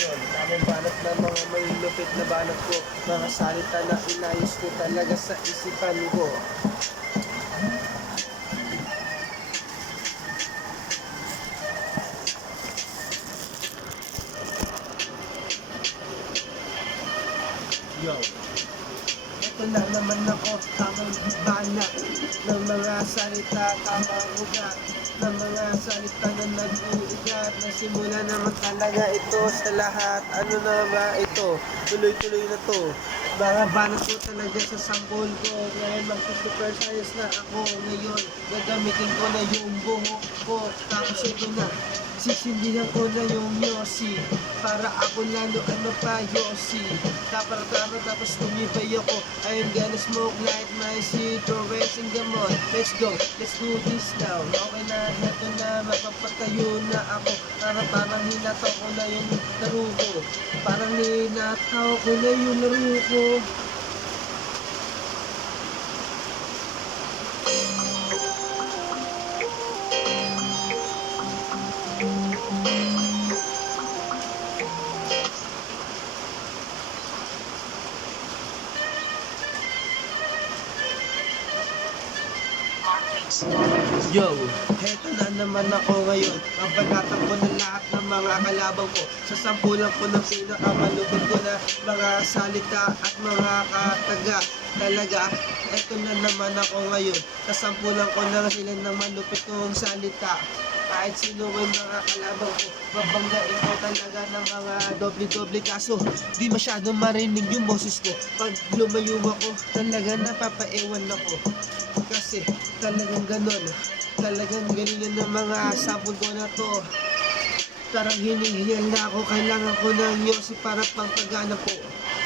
ngayon. Tamang banat na mga malulupit na banat ko. Mga salita na inayos ko talaga sa isipan ko. Yo, ito na naman ako, tamang banat ng mga salita, tamang ugat ng mga salita na nag-uugat. Nasimula naman talaga ito sa lahat. Ano na ba ito? Tuloy-tuloy na to. Mga banat ko talaga sa sampol ko. Ngayon magsa-super science na ako. Ngayon gagamitin ko na yung buhok ko. Tapos ito na, sisindihan ko na yung yosi para ako lalo pa yosi. Tapos tumibay ako. I am gonna smoke like my cigarettes and come on, let's go, let's do this now. Okay na, ito na, mapapatayo na ako. Parang hinataw ko na yung laro ko. Parang hinataw ko na yung laro ko. Yo, heto na naman ako ngayon. Mabanatan ko na lahat ng mga kalabang ko. Sa sampulan ko ng pinakamalupit ko na mga salita at mga kataga. Talaga, heto na naman ako ngayon. Sa sampulan ko na sila ng malupit kong salita. Kahit sino yung mga kalabang ko, babanggain ko talaga ng mga doble-doble. Kaso di masyadong marinig yung boses ko. Pag lumayo ako, talaga napapaiwan ako. Kasi talagang ganon yan ng mga sample ko na to. Parang hinihiyal na ako, kailangan ko ng yosi para pangpagana po.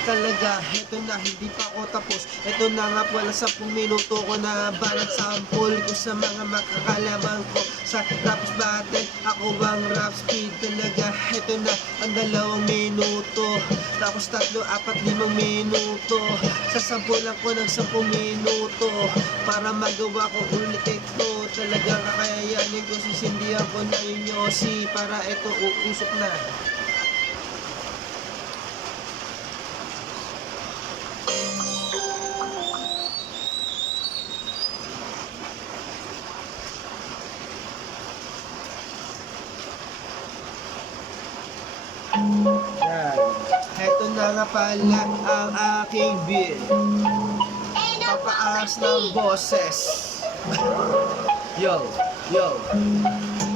Talaga, eto na, hindi pa ako tapos. Eto na nga pala 10 minuto ko na balat sample ko sa mga makakalaban ko. Sa raps battle, ako bang rap speed talaga. Eto na, ang 2 minuto. Tapos 3, 4, 5 minuto. Sasampulan ko ng 10 minuto para magawa ko ulit ito. Talagang kakayanin ko, sisindihan ko na yung yosi para ito uusok na. Yan. Heto na nga pala ang aking beat. Papaas ng boses. Yo, yo.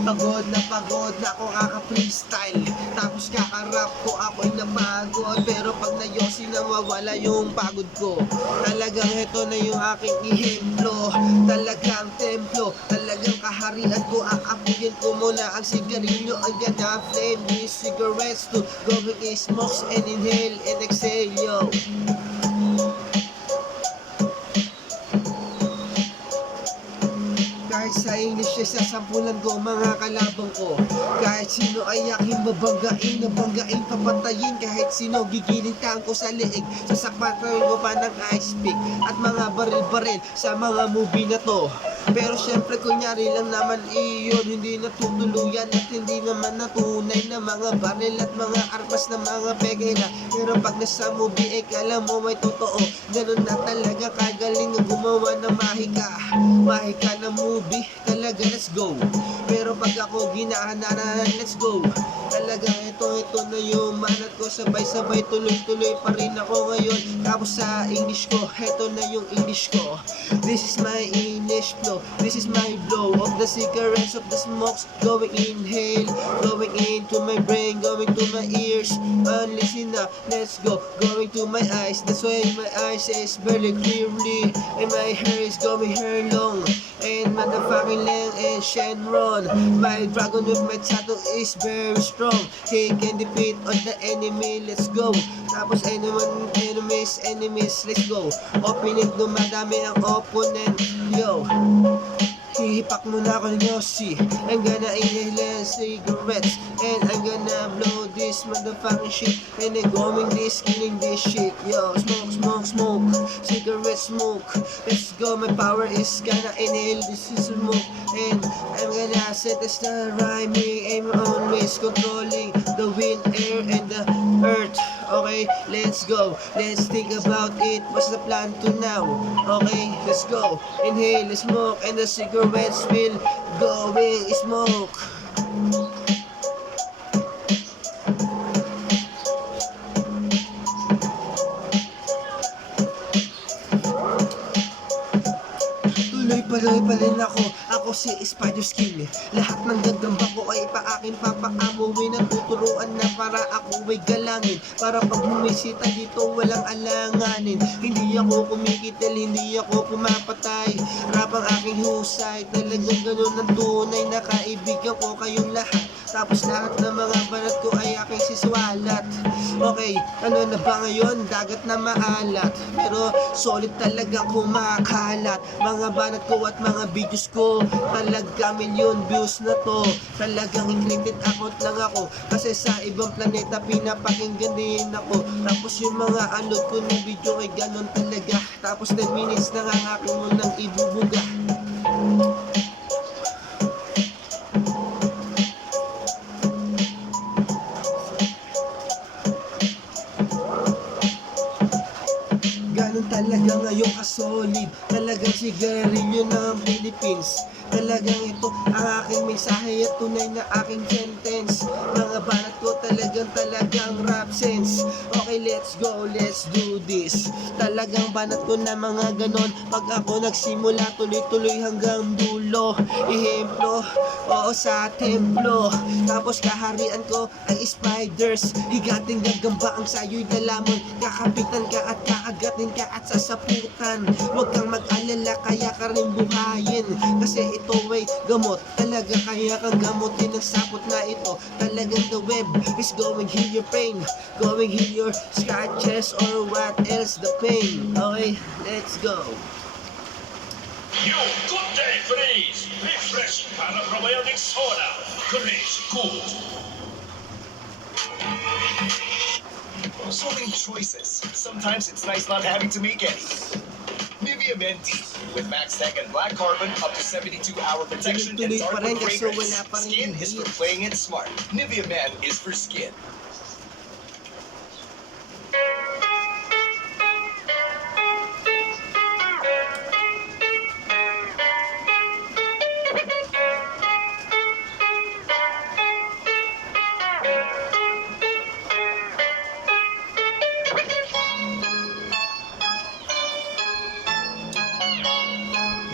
Pagod na ako kaka-freestyle. Tapos kakarap ko ako'y napagod. Pero pag nayosi nawawala yung pagod ko. Talagang ito na yung aking ihemplo. Talagang templo, talagang kaharian ko. Aapuyin ko muna ang sigarilyo. Ang ganda flame, these cigarettes to going in smokes and inhale and exhale, yo. Kahit sa English ay sasampulan ko mga kalabang ko. Kahit sino ay aking nabanggain, papatayin. Kahit sino gigilin ko sa leeg. Sasakpatan ko pa ng ice pick at mga baril-baril sa mga movie na to. Pero syempre kunyari lang naman iyon, hindi natutuluyan at hindi naman natunay na mga baril at mga armas na mga pegera. Pero pag nasa movie ay kala mo may totoo. Ganun na talaga kagaling na gumawa ng mahika na movie. Talaga let's go. Pero pag ako ginahananan, let's go. Talaga ito na yung manat ko. Sabay-sabay tuloy-tuloy pa rin ako ngayon. Tapos sa English ko, ito na yung English ko. This is my English flow. This is my blow of the cigarettes, of the smokes. Going inhale, going into my brain, going to my ears. And listen up, let's go. Going to my eyes, that's why my eyes is very clearly. And my hair is going hair long. And motherfucking Lang and Shenron. My dragon with my tattoo is very strong. He can defeat all the enemy, let's go. Tapos enemies, let's go. Opening dumadami ang opponent, yo. Hihipak muna ako ng yosi. I'm gonna inhale cigarettes and I'm gonna blow this motherfucking shit. And then going this, killing this shit. Yo, smoke, smoke, smoke, cigarette smoke. Let's go, my power is gonna inhale this is smoke. And I'm gonna set the star rhyming. I'm always controlling the wind, air, and the earth. Okay, let's go. Let's think about it. What's the plan to now? Okay, let's go. Inhale the smoke and the cigarettes will going smoke. Tuloy pa rin ako si Spider Skin. Lahat ng gagamba ko ay paakin papaamuin at tuturuan na para ako ay galangin. Para pag bumisita dito walang alanganin. Hindi ako kumikitil, hindi ako pumapatay. Rap ang aking husay, talagang ganun ang tunay na kaibigan ko kayong lahat. Tapos lahat ng mga banat ko ay aking siswalat. Okay, ano na ba ngayon? Dagat na maalat. Pero solid talagang kumakalat. Mga banat ko at mga videos ko, talaga million views na to. Talagang encrypted account lang ako, kasi sa ibang planeta pinapakinggan din ako. Tapos yung mga upload ko na video ay ganun talaga. Tapos 10 minutes na nga aking munang ibubuga. Ganun talaga ngayon kasolid. Talagang sigarilyo ng Philippines. Talagang ito ang aking mensahe at tunay na aking sentence. Mga banat ko talagang rap sense. Okay, let's go, let's do this. Talagang banat ko na mga ganon. Pag ako nagsimula, tuloy-tuloy hanggang dulo. Ehemplo, oo sa templo. Tapos kaharian ko ay spiders. Higating gagamba ang sayo'y dalamon. Kakapitan ka at kakagatin ka at sasaputan. Huwag kang mag-alala, kaya ka rin buhayin. Kasi ito ay gamot. Talaga kaya kang gamutin ng sapot na ito. Talagang the web is going heal your pain, going heal your scratches or what else the pain. Okay, let's go. Yo, good day, Freeze! Refreshing para probiotic soda. Freeze, good. So many choices. Sometimes it's nice not having to make any. Nivea Men D with Max Tech and Black Carbon, up to 72-hour protection and Tuloy pa rin dark kasi fragrance. wala pa rin Skin is for hindi. playing it smart. Nivea Men is for skin.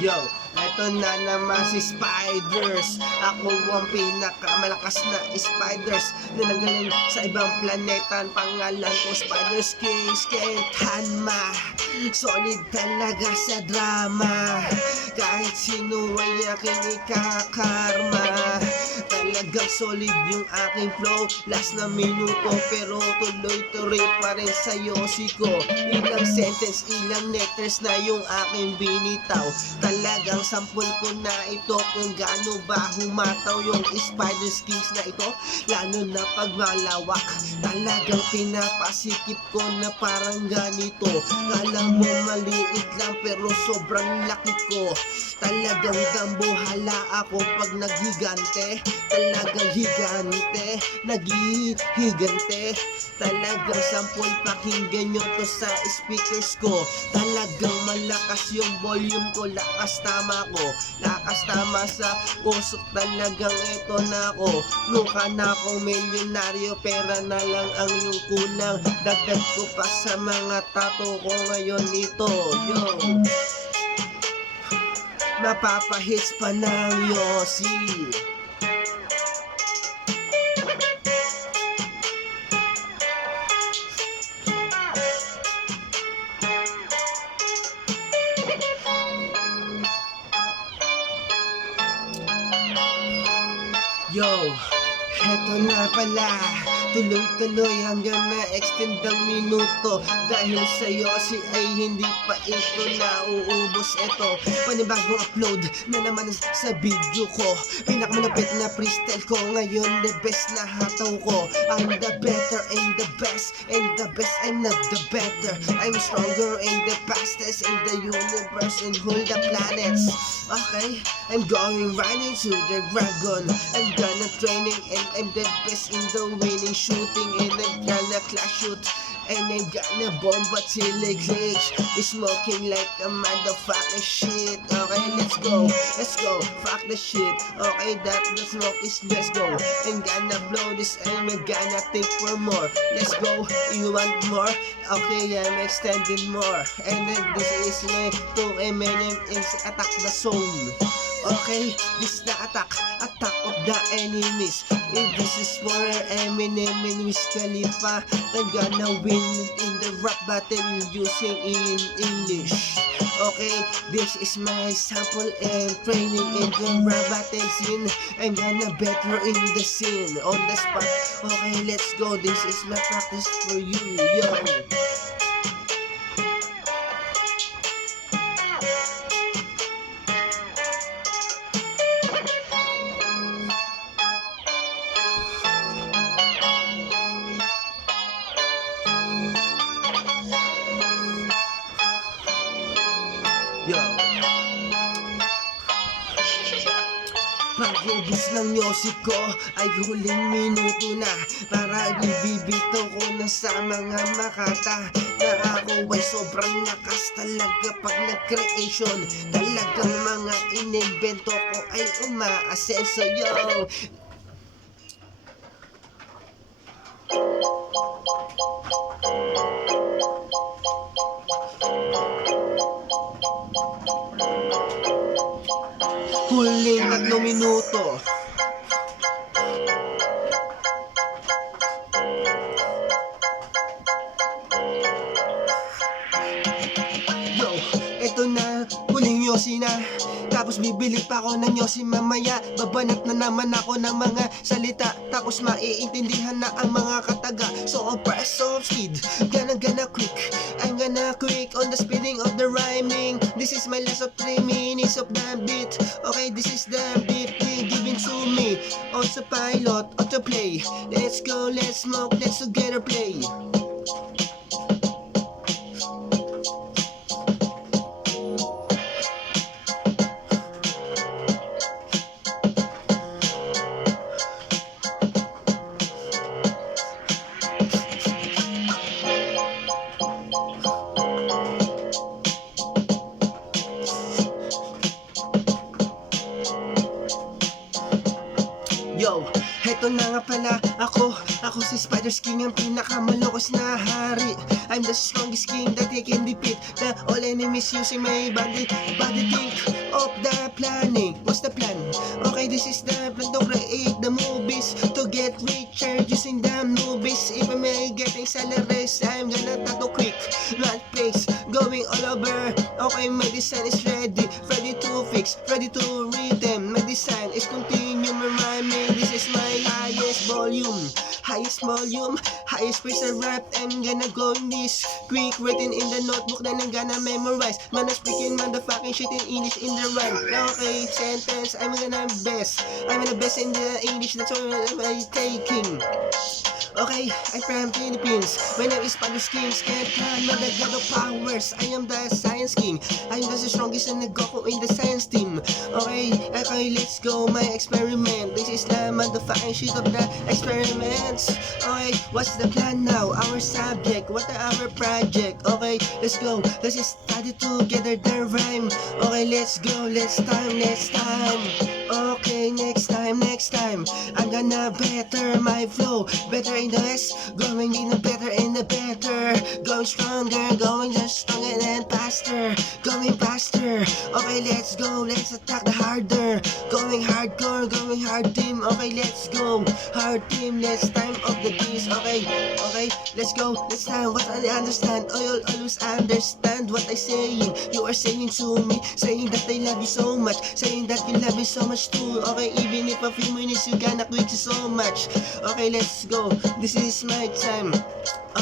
Yo, eto na naman si Spiders. Ako ang pinakamalakas na Spiders na nanggaling sa ibang planeta. Ang pangalan ko Spiders King Tanma. Solid talaga sa drama. Kahit sino ay aking ikakarma. Talagang solid yung aking flow. Last na minuto pero tuloy-tuloy pa rin sa yosiko. Ilang sentence, ilang letters na yung aking binitaw. Talagang sampol ko na ito kung gaano ba humataw yung Spiders Kings na ito. Lalo na pag malawak, talagang pinapasikip ko na parang ganito. Kala mo maliit lang pero sobrang laki ko. Talagang dambuhala ako pag naghigante. Talagang higante, naghihigante. Talagang sampol pakinggan nyo to sa speakers ko. Talagang malakas yung volume ko, lakas tama ko. Lakas tama sa usok, talagang ito na ako. Mukha na akong milyonaryo, pera na lang ang yung kulang. Dagdag ko pa sa mga tato ko ngayon ito. Yo, mapapahits pa ng Yossi. Yo, eto na pala, tuloy-tuloy hanggang na-extend ang minuto. Dahil sa Yossi ay hindi pa ito nauubos. Ito, panibagong upload na naman sa video ko. Pinakamalapit na freestyle ko ngayon, the best na hataw ko. I'm the better and the best, and the best I'm not the better. I'm stronger and the fastest in the universe and hold the planets. Okay, I'm going right into the dragon. I'm gonna training and I'm the best in the winning shooting, and I'm gonna clash shoot. And I'm gonna bomb till it clicks. It's smoking like a motherfucking shit. Okay, let's go, fuck the shit. Okay, that the smoke is, let's go. I'm gonna blow this and I'm gonna think for more. Let's go, you want more? Okay, I'm extending more. And then this is my 2 Eminem is attack the soul. Okay, this is the attack of the enemies. If this is for Eminem and Wiz Khalifa, I'm gonna win in the rap battle using in English. Okay, this is my sample and training in the rap battle scene. I'm gonna better in the scene on the spot. Okay, let's go. This is my practice for you, yo. Yo. Pag-ubos ng Yossi ko ay huling minuto na, para ibibitaw ko na sa mga makata na ako ay sobrang lakas talaga pag nag-creation. Talagang mga inimbento ko ay umaasenso, yo. Huling 3 minuto. Yo, eto na, huling Yossi na. Tapos bibili pa ako ng Yossi mamaya. Babanat na naman ako ng mga salita, tapos maiintindihan na ang mga kataga. So press of speed, gonna quick. I'm gonna quick on the speeding of the rhyming. This is my last of 3 minutes of the beat. Okay, this is the beat given to me. Also pilot, auto play. Let's go, let's smoke, let's together play. Yo, heto na nga pala ako si Spider's King, ang pinakamalokos na hari. I'm the strongest king that he can defeat the all enemies using my body think of the planning. What's the plan? Okay, this is the plan to create the movies, to get richer using the movies. If I'm getting salaries, I'm gonna tattoo quick, not place, going all over. Okay, my design is ready to fix, ready to read them. My design is continue my rhyming. This is my highest volume, highest pace I rap. I'm gonna go in this quick, written in the notebook, then I'm gonna memorize. Man, I'm speaking motherfucking shit in English in the rhyme. Okay, sentence, I'm the best in the English, that's what I'm taking. Okay, I'm from Philippines. My name is Spider's King. Can't climb the god of powers. I am the science king. I'm the strongest in the Goku in the science team. Okay, let's go. My experiment. This is the motherfucking shit of the experiments. Okay, what's the plan now? Our subject. What our project? Okay, let's go. Let's study together the rhyme. Okay, let's go. Let's time. Okay, next time. I'm gonna better my flow. Better in the west, going in the better in the better. Going stronger, going just stronger and faster. Going faster. Okay, let's go, let's attack the harder. Going hardcore, going hard team. Okay, let's go. Hard team, let's time of the beast. Okay, let's go. Let's time what I understand. I'll always understand what I saying. You are saying to me, saying that I love you so much, saying that you love me so much too. Okay, even if a few minutes you gonna quit you so much. Okay, let's go. this is my time.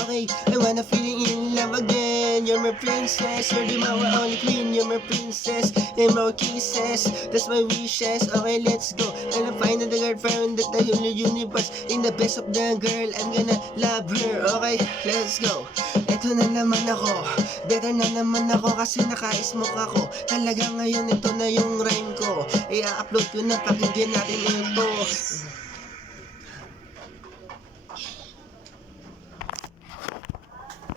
Okay, I wanna feeling in love again. You're my princess, you're the my only queen. You're my princess, and more kisses. That's my wishes. Okay, let's go. And I find the girl found that the whole universe. In the best of the girl, I'm gonna love her. Okay, let's go. Eto na naman ako. Better na naman ako kasi naka-smoke ako. Talaga ngayon ito na yung rhyme ko. I-upload ko na, pakinggan natin ito.